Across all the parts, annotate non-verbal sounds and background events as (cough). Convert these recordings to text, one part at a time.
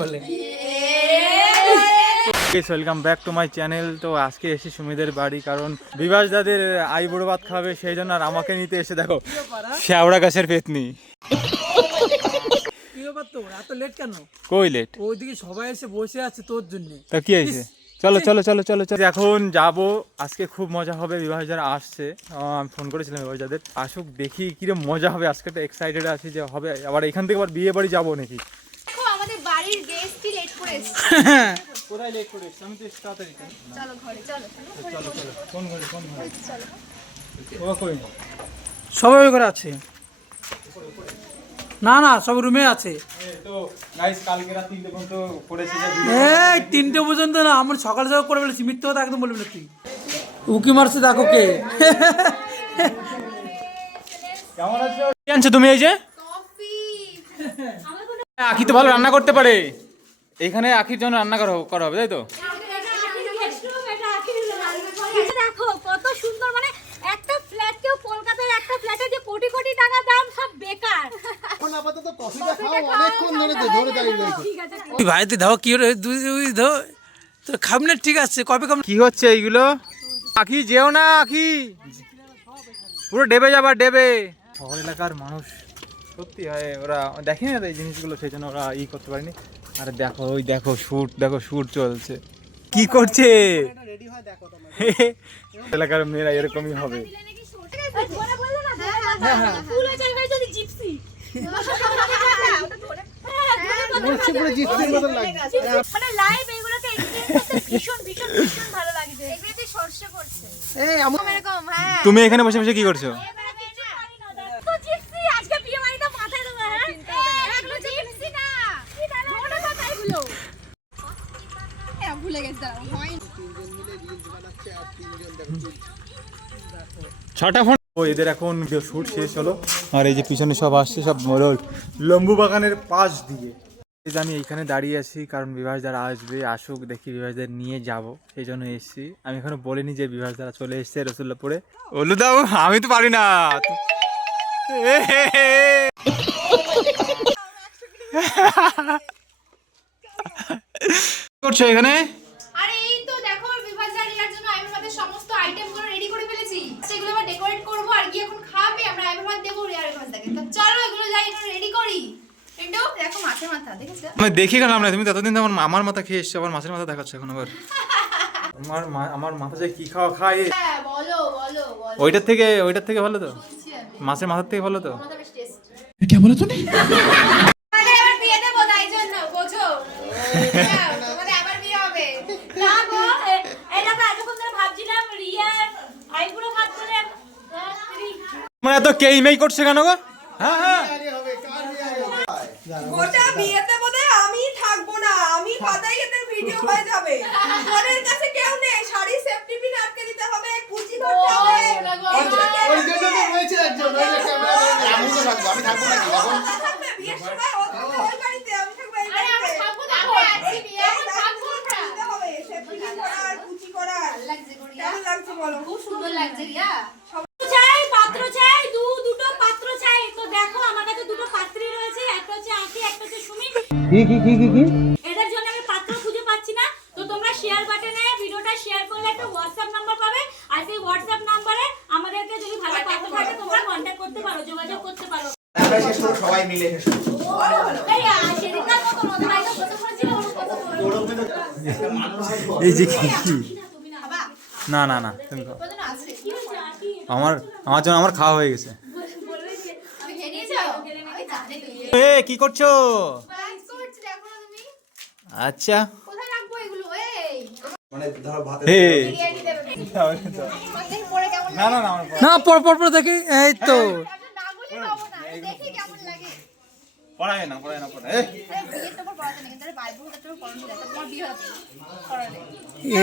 বলে। Welcome back to my channel তো আজকে এসে সুমিদের বাড়ি কারণ বিভাস দাদের আই বুড়ো ভাত খাবে সেই জন্য আর আমাকে নিতে এসে দেখো শ্যাওড়া গাছের পেতনি। কই লেট ওইদিকে সবাই এসে বসে আছে তোর জন্য। তা কি হয়েছে? চলো চলো চলো চলো চলো। এখন যাব। আজকে খুব মজা হবে বিবাহ যারা আসছে। আমি ফোন করেছিলাম বিবাহ যাদের আসুক দেখি কিরম মজা হবে। আজকে তো এক্সাইটেড আছি যে হবে। আবার এখান থেকে আবার বিয়ে বাড়ি যাব নাকি? লেট করে এসেছে কোথায় লেট করে আমি তো তাড়াতাড়ি চলো ঘরে চলো চলো চলো ফোন করে ফোন করে ও কই সবাই ঘরে আছে। না না সব রুমে আছে। তো গাইস কালকে রাত তিনটে পর্যন্ত এই তিনটে পর্যন্ত না আমার সকাল সকাল করে বলেছি মিথ্যে কথা একদম বলবি না তুই। উকি মারছে দেখো কে। কেমন আছো আনছো তুমি এই যে? আখি তো ভালো রান্না করতে পারে। এখানে আখির জন্য রান্না করা হবে- করা হবে তাই তো? দেখো কত সুন্দর মানে একটা ফ্ল্যাট কেউ কলকাতার একটা ফ্ল্যাটে যে কোটি কোটি টাকা দাম সব বেকার। এখন আপাতত কফিটা খাও অনেকক্ষণ ধরে ধরে দাঁড়িয়ে রয়েছে। তুই ভাই দাও কি না ঠিক আছে কবে কি হচ্ছে এইগুলো? আখি যেও না আখি। পুরো ডেবে যাবার ডেবে। শহর এলাকার মানুষ সত্যি হয় ওরা দেখেনি না তো এই জিনিসগুলো সেই জন্য ওরা ই করতে পারেনি। আর দেখো ওই দেখো শুট দেখো শুট চলছে। কি করছে? (laughs) এলাকার মেয়েরা এরকমই হবে। তুমি এখানে বসে বসে হয়ে যাবে ছটা ফোন। ও এদের এখন শুট শেষ হলো। আর এই যে পিছনে সব আসছে সব লম্বু বাগানের পাশ দিয়ে। এই যে আমি এইখানে দাঁড়িয়ে আছি কারণ বিভাস যারা আসবে আসুক দেখি বিভাসদের নিয়ে যাব। সেই জন্য এসেছি। আমি এখনও বলিনি যে বিভাস যারা চলে এসছে রসুল্লাপুরে। ওলু দাও আমি তো পারি না। এ হে হে। কি করছ এখানে আরে এই তো দেখো বিভাজার এর জন্য আইভাদের সমস্ত আইটেমগুলো রেডি করে ফেলেছি সেগুলো আবার ডেকোরেট করব আর কি এখন খাবে আমরা আইভাদ দেবো রিয়ার ভাজদাকে তো চলো এগুলো যাই এখন রেডি করি কিন্তু দেখো মাছের মাথা দেখেছ আমি দেখে গেলাম না তুমি তো এতদিন তো আমার আমার মাথা খেয়ে এসছো আবার মাছের মাথা দেখাচ্ছ এখন আবার। আমার মা- আমার মাথা যে কি খাওয়া খায়? হ্যাঁ বলো বলো বলো। ওইটার থেকে ওইটার থেকে ভালো তো? মাছের মাথার থেকে ভালো তো? কে বলো তুমি হ্যাঁ, মানে এত কেইমেই করছে কেন গো? হ্যাঁ হ্যাঁ। গোটা বিয়েতে বোধহয় আমি থাকব না আমি পাতাই খেতে ভিডিও হয়ে। যাবে। ঘরের কাছে কেউ নেই শাড়ি সেফটি পিন আটকে দিতে হবে কুচি করতে হবে। ওই জন্য তো রয়েছে একজন আমি থাকব আমি থাকব নাকি এখন থাকবে? বিয়ের সময় ও থাকবে ওই বাড়িতে, আমি থাকব এই আরে আমরা বাড়িতে। থাকব থাকব আছি বিয়ে এখন থাকব আমরা দিতে হবে, safety pin করা আর কুচি করা। ভালো লাগছে গো রিয়া কেমন লাগছে বলো? খুব সুন্দর লাগছে রিয়া চাই পাত্র চাই দু দুটো পাত্র চাই তো দেখো আমার কাছে দুটো পাত্রই রয়েছে একটা হচ্ছে আঁকি একটা হচ্ছে সুমি এদের জন্য আমি পাত্র খুঁজে পাচ্ছি না। তো তোমরা শেয়ার বাটনে ভিডিওটা শেয়ার করলে একটা হোয়াটসঅ্যাপ নাম্বার পাবে। আর সেই হোয়াটসঅ্যাপ নাম্বারে আমাদেরকে যদি ভালো পাত্র থাকে তোমরা কন্ট্যাক্ট করতে পারো যোগাযোগ করতে পারো। সবাই মিলে এই আ, সেদিনকার মতো নতুন আইটেম কত করেছিল কত বড় এই যে কি? না না না তুমি খাও। কি আমার আমার জন্য আমার খাওয়া হয়ে গেছে। এ কি করছি দেখো না তুমি আচ্ছা কোথায় রাখব এগুলো এই হে বিরিয়ানি দেবে মাছের পরে (laughs) কেমন না না পর। পর পর দেখি। এই তো। লাগে না বলে পাবো না। দেখি পড়ায় না পড়ায় না পড়ায়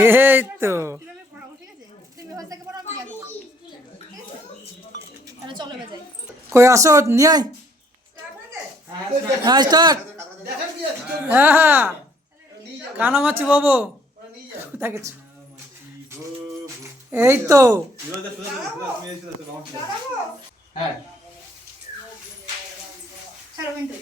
এই তো কই আসো নিয়ে আয়। হ্যাঁ স্টার্ট। হ্যাঁ হ্যাঁ। কানামাছি বাবু। দেখেছ? এই তো। হ্যাঁ। ছাড়ো কিন্তু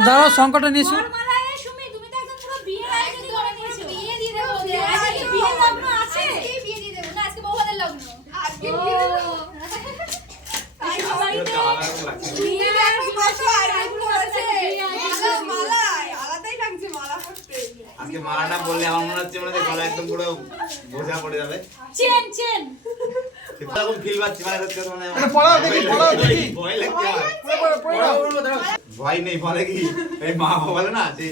তবে মালা। আজকে বললে আমার মনে হচ্ছে মনে হচ্ছে গলা একদম পুরো বোঝা পড়ে যাবে। Chain chain. এরকম ফিল পাচ্ছি মানে হচ্ছে মানে পড়াও দেখি, পড়াও দেখি। ভয় লাগছে ভয় নেই বলে কি? এই মা বাবা বলে না যে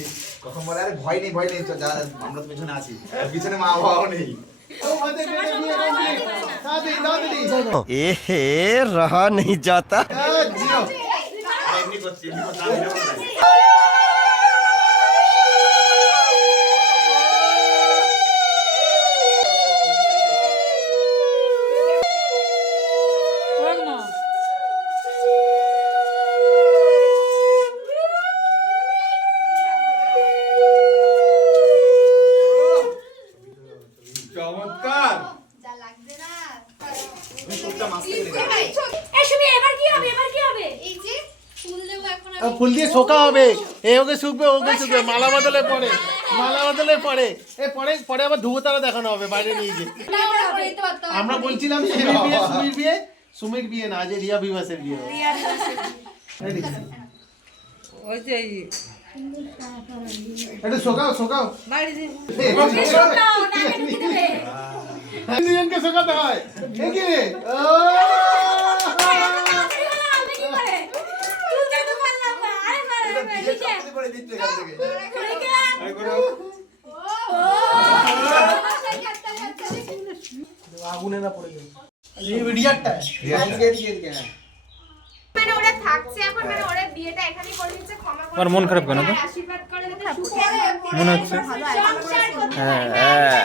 কখন বলে আরে ভয় নেই ভয় নেই তো যা আমরা তো পিছনে আছি। পিছনে মা বাবাও নেই। रहा नहीं जाता। ফুল দেবো এখন আর আমি ফুল দিয়ে শোকা হবে। এ ওকে শুকবে ওকে শুকবে মালা বদলে পরে মালা বদলে পরে। এ পরে পরে আবার ধুবতারা দেখানো হবে বাইরে নিয়ে গিয়ে। আমরা বলছিলাম সুমির বিয়ে সুমির বিয়ে সুমির বিয়ে না আজ রিয়া বিবাসের বিয়ে? একটু শোকাও শোকাও। ঢুকে দেবে। (laughs) দুজনকে শোকাতে হয়। এ কি রে? আগুনে না পড়ে যাবে আমার মন খারাপ কেন? মনে হচ্ছে। হ্যাঁ হ্যাঁ।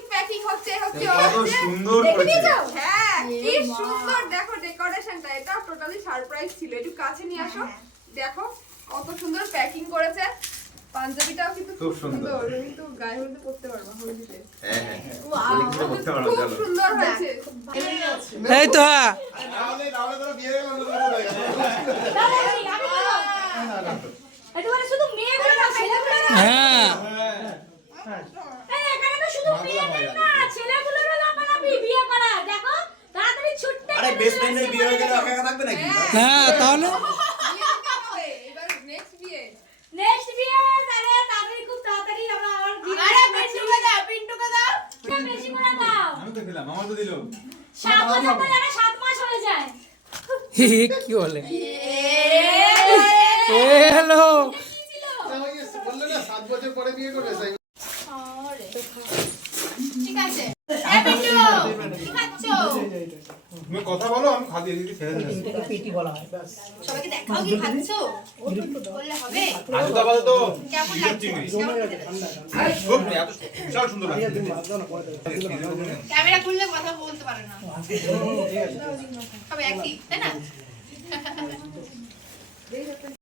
দেখছি প্যাকিং হচ্ছে হচ্ছে হচ্ছে সুন্দর হ্যাঁ কি সুন্দর দেখো ডেকোরেশনটা এটা টোটালি সারপ্রাইজ ছিল একটু কাছে নিয়ে আসো হ্যাঁ। দেখো কত সুন্দর প্যাকিং করেছে পাঞ্জাবিটাও কিন্তু খুব সুন্দর। কিন্তু গায়ে হলুদে পড়তে পারবা হলুদে হ্যাঁ হ্যাঁ Wow. বলি কিছু করতে পারো খুব সুন্দর হয়েছে এই তো হ্যাঁ দাঁড়াই, আমি বলব। এটা মানে শুধু মেয়েগুলো না, ছেলেগুলো না। হ্যাঁ এই, এখানে তো শুধু মেয়েদের না, ছেলেগুলোরও লাফালাফি বিয়ে করা। দেখো, তাড়াতাড়ি ছুটতে আরে বেস্ট ফ্রেন্ডের বিয়ে হয়ে গেলে একা একা থাকবে নাকি হ্যাঁ তাহলে বিয়ে কবে হবে? এবার নেক্সট বিয়ে নেক্সট বিয়ে তাহলে তাড়াতাড়ি খুব তাড়াতাড়ি আমরা আবার বিয়ে আরে করছি। পিন্টুকে দাও পিন্টুকে দাও বেশি করে দাও আমি তো খেলাম আমার তো দিল সাত বছর পর যেন সাত মাস হয়ে যায় কি বলে? হ্যালো বলল না সাত বছর পরে বিয়ে করবে তাই ঠিক আছে। তুমি কথা বলো আমি খাদিয়ে দিদি ছেড়ে দিলাম পেটি বলা হয়। সবাইকে দেখাও কি খাচ্ছো? বললে হবে। আলু দাবা তো? কেমন লাগছে? আরে খুব এত চল সুন্দর লাগছে। ক্যামেরা খুললে কথা বলতে পারে না। সবাই একই তাই না?